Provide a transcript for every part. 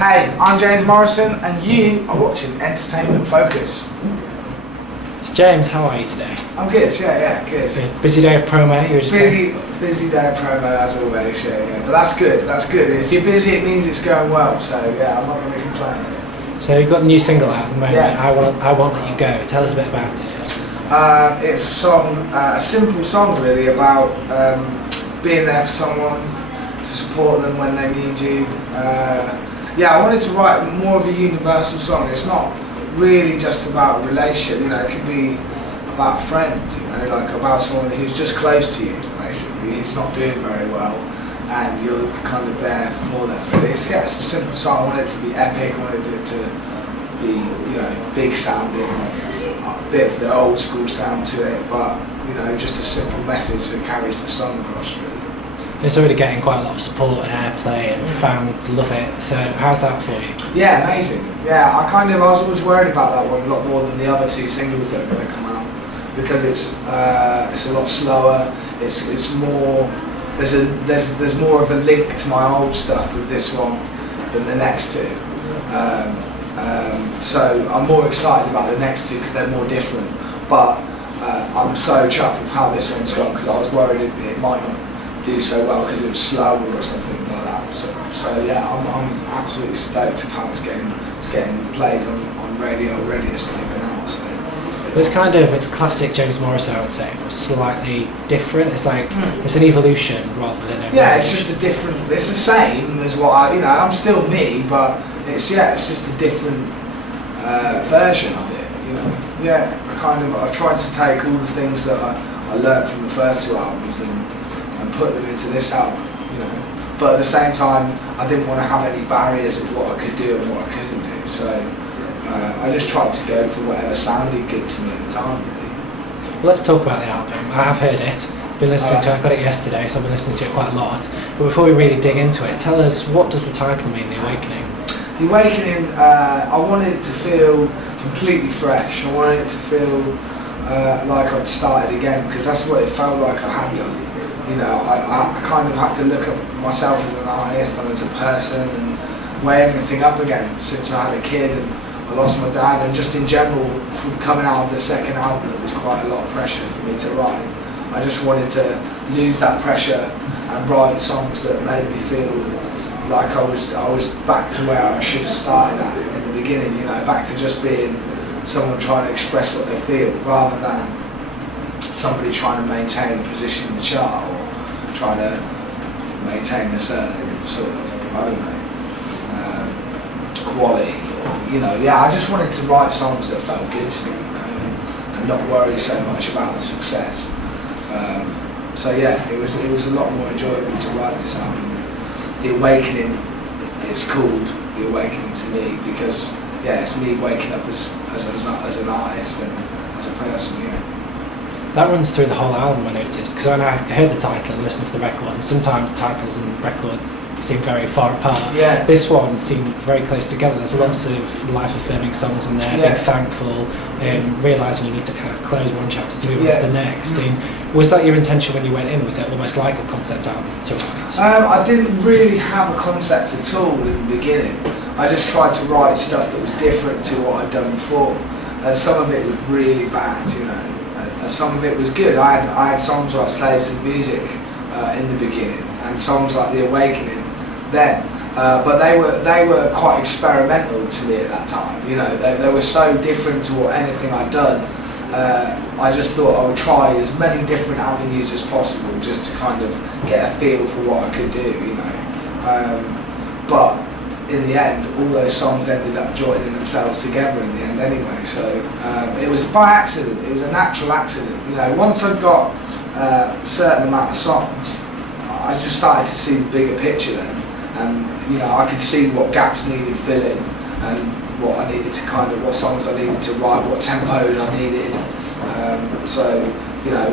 Hey, I'm James Morrison and you are watching Entertainment Focus. It's James, how are you today? I'm good, yeah, good. Busy day of promo, you were just saying? Busy day of promo as always, yeah. But that's good. If you're busy it means it's going well, so yeah, I'm not going to complain. So you've got the new single out at the moment, Yeah. I Won't Let You Go. Tell us a bit about it. It's a song, a simple song really about being there for someone, to support them when they need you. I wanted to write more of a universal song. It's not really just about a relationship, it could be about a friend, like about someone who's just close to you, basically, who's not doing very well, and you're kind of there for them. Really, it's a simple song. I wanted it to be epic. I wanted it to be, big sounding, a bit of the old school sound to it, but just a simple message that carries the song across, really. It's already getting quite a lot of support and airplay and fans love it, so how's that for you? Yeah, amazing. Yeah, I was always worried about that one a lot more than the other two singles that are going to come out, because it's a lot slower. It's more, there's more of a link to my old stuff with this one than the next two. So I'm more excited about the next two because they're more different. But I'm so chuffed with how this one's gone, because I was worried it might not do so well because it was slower or something like that. So yeah, I'm absolutely stoked with how it's getting played on radio already. It's not even out. So. It's classic James Morrison, I would say, but slightly different. It's like it's an evolution rather than a revolution. It's just a different. It's the same as what I'm still me, but it's just a different version of it. I tried to take all the things that I learned from the first two albums and put them into this album, But at the same time, I didn't want to have any barriers of what I could do and what I couldn't do. So I just tried to go for whatever sounded good to me at the time, really. Well, let's talk about the album. I have heard it, been listening to it, I got it yesterday, so I've been listening to it quite a lot. But before we really dig into it, tell us, what does the title mean, The Awakening? The Awakening, I wanted it to feel completely fresh. I wanted it to feel like I'd started again, because that's what it felt like I had done. I kind of had to look at myself as an artist and as a person and weigh everything up again since I had a kid and I lost my dad, and just in general, from coming out of the second album, it was quite a lot of pressure for me to write. I just wanted to lose that pressure and write songs that made me feel like I was back to where I should have started at in the beginning, back to just being someone trying to express what they feel rather than somebody trying to maintain a position in the chart or trying to maintain a certain sort of, quality. I just wanted to write songs that felt good to me, and not worry so much about the success. It was a lot more enjoyable to write this album. The Awakening, it's called The Awakening to me because it's me waking up as an artist and as a person. That runs through the whole album, I noticed, because when I heard the title and listened to the record, and sometimes titles and records seem very far apart. Yeah. This one seemed very close together. There's lots of life-affirming songs in there, being thankful, realising you need to kind of close one chapter to move on to the next. And was that your intention when you went in? Was it almost like a concept album to write? I didn't really have a concept at all in the beginning. I just tried to write stuff that was different to what I'd done before. And some of it was really bad, and some of it was good. I had songs like Slaves and Music in the beginning, and songs like The Awakening then, but they were quite experimental to me at that time. They were so different to anything I'd done. I just thought I would try as many different avenues as possible just to kind of get a feel for what I could do. But in the end, all those songs ended up joining themselves together in the end anyway, so it was by accident, it was a natural accident. Once I'd got a certain amount of songs, I just started to see the bigger picture then, and I could see what gaps needed filling and what songs I needed to write, what tempos I needed.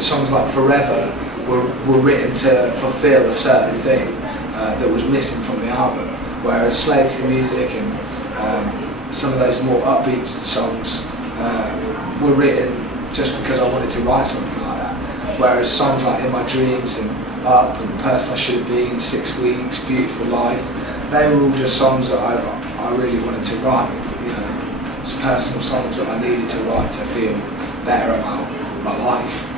Songs like Forever were written to fulfill a certain thing that was missing from the album. Whereas Slaves to Music and some of those more upbeat songs were written just because I wanted to write something like that. Whereas songs like In My Dreams and Up and The Person I Should Have Been, 6 Weeks, Beautiful Life, they were all just songs that I I really wanted to write. You know, it's personal songs that I needed to write to feel better about my life.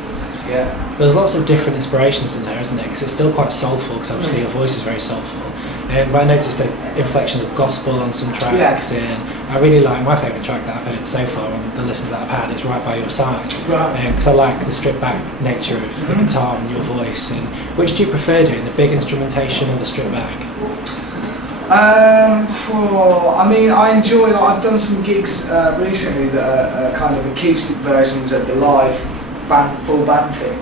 Yeah. There's lots of different inspirations in there, isn't there? Because it's still quite soulful, because obviously your voice is very soulful. But I noticed there's inflections of gospel on some tracks, and I really like, my favourite track that I've heard so far on the listens that I've had is Right By Your Side. Right. Because I like the stripped back nature of the guitar and your voice. And which do you prefer doing, the big instrumentation or the stripped back? I mean, I enjoy, like, I've done some gigs recently that are kind of acoustic versions of the live band, full band thing.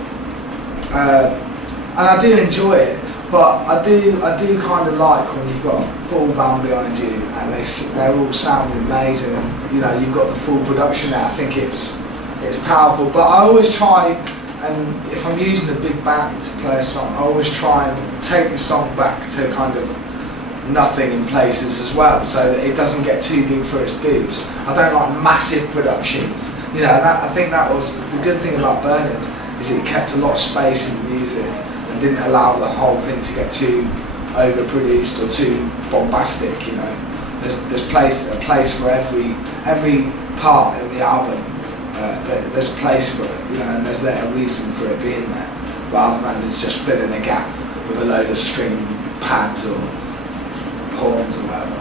And I do enjoy it. But I do kind of like when you've got a full band behind you and they're all sounding amazing. And, you know, you've got the full production there. I think it's powerful. But I always try, and if I'm using a big band to play a song, I always try and take the song back to kind of nothing in places as well, so that it doesn't get too big for its boobs. I don't like massive productions. You know, I think that was the good thing about Bernard, is it kept a lot of space in the music. Didn't allow the whole thing to get too overproduced or too bombastic. You know, there's a place for every part in the album. There's a place for it, you know, and there's there a reason for it being there, rather than it's just filling a gap with a load of string pads or horns or whatever.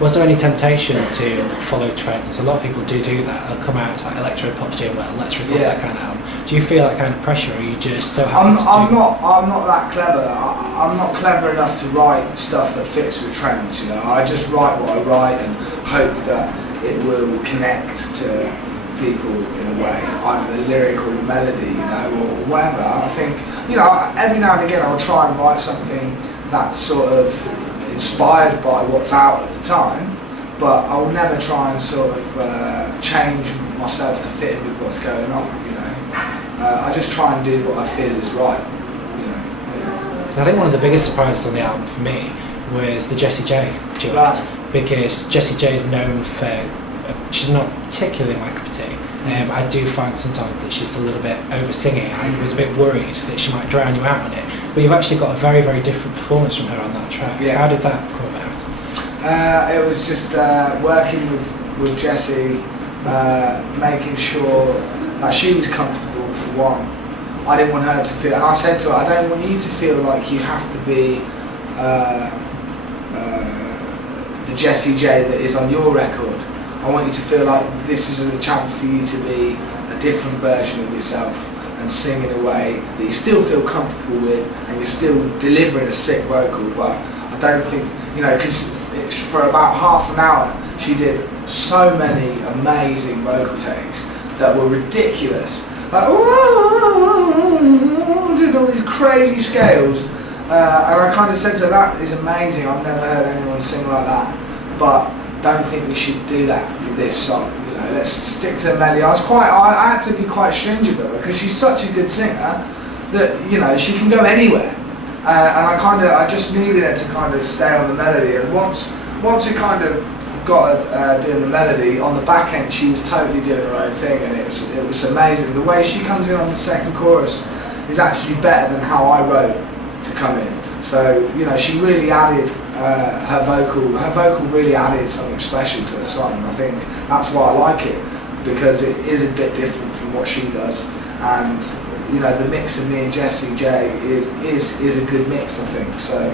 Was there any temptation to follow trends? A lot of people do that. They'll come out, it's like electro pop's doing well, let's record that kind of album. Do you feel that kind of pressure, or are you just so happy I'm not that clever. I'm not clever enough to write stuff that fits with trends, you know. I just write what I write and hope that it will connect to people in a way, either the lyric or the melody, you know, or whatever. I think, you know, every now and again I'll try and write something that's sort of inspired by what's out at the time, but I will never try and sort of change myself to fit in with what's going on, you know. I just try and do what I feel is right, you know. Yeah. Because I think one of the biggest surprises on the album for me was the Jessie J duet, right. Because Jessie J is known for, she's not particularly my cup of tea. I do find sometimes that she's a little bit over singing. I was a bit worried that she might drown you out on it. But you've actually got a very, very different performance from her on that track. Yeah. How did that come about? It was just working with Jessie, making sure that she was comfortable for one. I didn't want her to feel, and I said to her, I don't want you to feel like you have to be the Jessie J that is on your record. I want you to feel like this is a chance for you to be a different version of yourself and sing in a way that you still feel comfortable with, and you're still delivering a sick vocal. But I don't think, you know, because for about half an hour she did so many amazing vocal takes that were ridiculous. Like, doing all these crazy scales. And I kind of said to her, that is amazing, I've never heard anyone sing like that. But don't think we should do that for this song, you know, let's stick to the melody. I had to be quite stringent with her, because she's such a good singer that, you know, she can go anywhere. And I just needed her to kind of stay on the melody. And once we kind of got her doing the melody, on the back end she was totally doing her own thing, and it was amazing. The way she comes in on the second chorus is actually better than how I wrote to come in. So, you know, she really added her vocal really added something special to the song. I think that's why I like it, because it is a bit different from what she does. And, you know, the mix of me and Jessie J is a good mix, I think. So,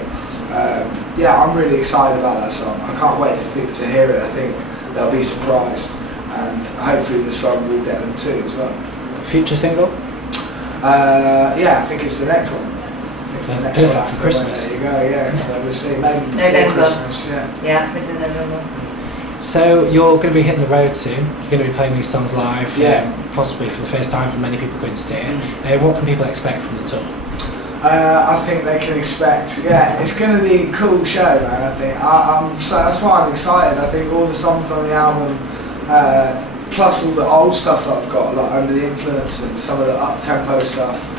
yeah, I'm really excited about that song. I can't wait for people to hear it. I think they'll be surprised, and hopefully the song will get them too as well. Future single? Yeah, I think it's the next one. It's the next one for Christmas. There you go, yeah. So we'll see, maybe before November. Christmas, yeah. Yeah, middle of November. So you're going to be hitting the road soon. You're going to be playing these songs live, yeah. Possibly for the first time for many people going to see it. What can people expect from the tour? I think they can expect, yeah, it's going to be a cool show, man. I think so that's why I'm excited. I think all the songs on the album, plus all the old stuff that I've got, like Under the Influence and some of the up-tempo stuff.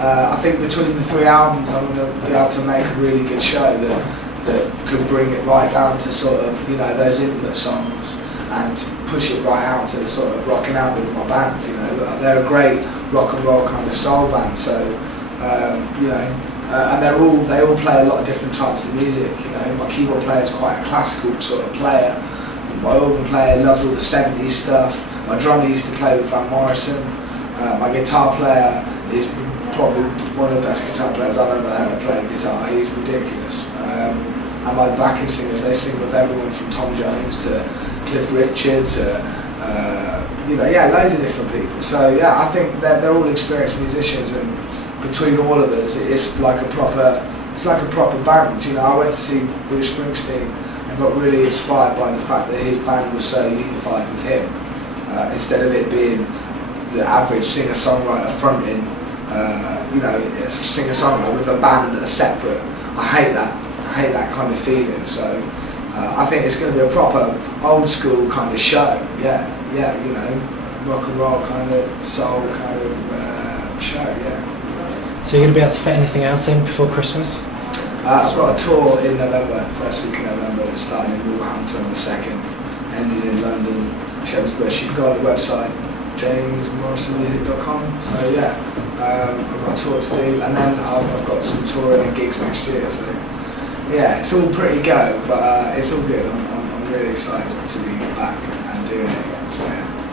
I think between the three albums I'm going to be able to make a really good show that could bring it right down to sort of, you know, those intimate songs, and push it right out to sort of rocking out with my band. You know, they're a great rock and roll kind of soul band, so you know, and they all play a lot of different types of music. You know, my keyboard player is quite a classical sort of player. My organ player loves all the 70s stuff. My drummer used to play with Van Morrison. My guitar player is probably one of the best guitar players I've ever heard playing guitar. He's ridiculous. And my backing singers, they sing with everyone from Tom Jones to Cliff Richard to loads of different people. So yeah, I think they're all experienced musicians, and between all of us, it's like a proper band. You know, I went to see Bruce Springsteen and got really inspired by the fact that his band was so unified with him, instead of it being the average singer-songwriter fronting, a singer-songwriter with a band that are separate. I hate that kind of feeling. So I think it's going to be a proper old school kind of show. Yeah, you know, rock and roll kind of soul kind of show. Yeah. So you're going to be able to fit anything else in before Christmas? I've got a tour in November, first week in November, starting in Wolverhampton on the 2nd, ending in London, Shepherd's Bush. You can go on the website, jamesmorrisonmusic.com. So yeah, I've got a tour to do, and then I've got some touring and gigs next year. So yeah, it's all pretty go, but it's all good. I'm really excited to be back and doing it again. So yeah.